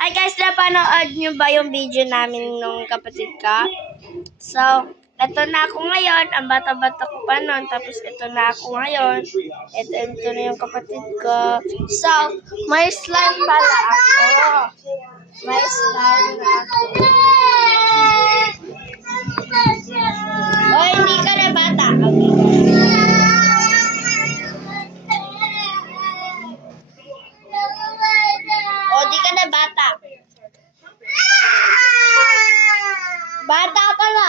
Hi guys, napanood nyo ba yung video namin nung kapatid ka? So, eto na ako ngayon. Ang bata-bata ko pa nun. Tapos eto na ako ngayon. Ito na yung kapatid ko. So, may slime pala ako. May slime na ako. O, hindi ka na bata. Okay. O, di ka na bata. Bata ka na.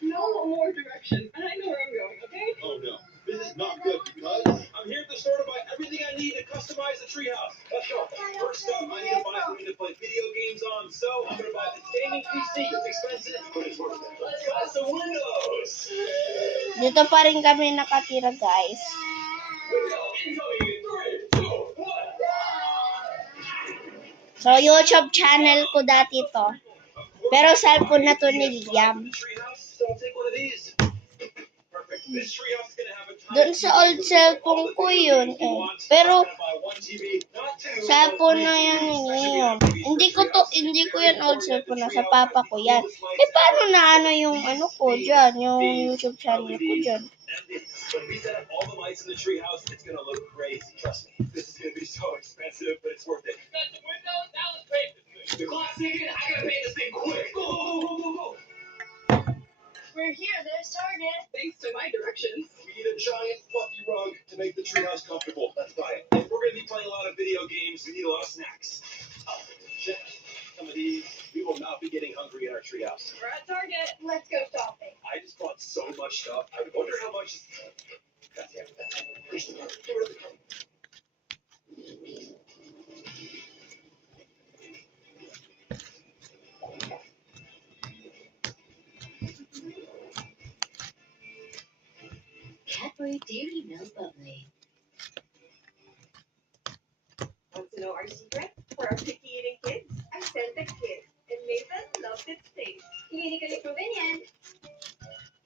No more direction, and I know where I'm going, okay? Oh no, this is not good because I'm here at the store to buy everything I need to customize the treehouse. Let's go. First up, I need to buy something to play video games on, so I'm gonna buy this gaming PC. It's expensive, but it's worth it. Let's buy some windows. Dito pa rin kami nakatira, guys. Window incoming in 3, 2, 1. So, YouTube channel ko dati to. Pero cellphone na to ni Liam. Treehouse, so I'll take one of these. Perfect. This treehouse is gonna have a ton Doon sa old cellphone ko yun eh. Pero, cellphone na yan yun. Hindi ko yan old cellphone. Nasa papa ko yan. Eh, paano na ano yung ano ko dyan? Yung YouTube channel ko dyan? When we set up all the lights in the treehouse, it's gonna look crazy. Trust me. This is gonna be so expensive, but it's worth it. Got the windows. Now let's paint this thing. The clock's ticking. I gotta paint this thing quick. Go, go, go, go, go, go. We're here, there's Target. Thanks to my directions. We need a giant fluffy rug to make the treehouse comfortable. Let's buy it. If we're gonna be playing a lot of video games, we need a lot of snacks. Check some of these. We will not be getting hungry in our treehouse. We're at Target. Let's go shopping. I just bought so much stuff. I wonder how much. God damn it. Push the cart. Get rid of the cart. Cadbury Dairy Milk Bubbly. Want to know our secret? For our picky eating kids, I sent the kids, and Nathan loved its taste. Clinically proven yan.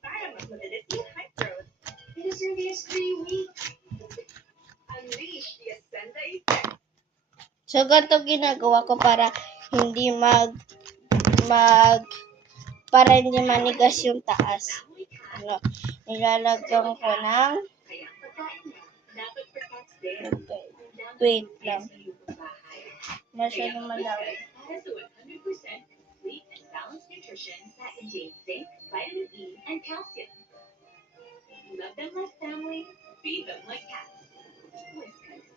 Para mas madalas yung high growth. It is really as 3 weeks. Unleash the Ascenda effect. So, ganito ginagawa ko para hindi para hindi manigas yung taas. Ano, nilalagyan ko ng Kaya pagkain na, dapat protect din. okay. Wait lang. Masyado malawin. Para sa 100% complete and balanced nutrition that contains zinc, vitamin E, and calcium. Love them like family, feed them like cats. Whiskas.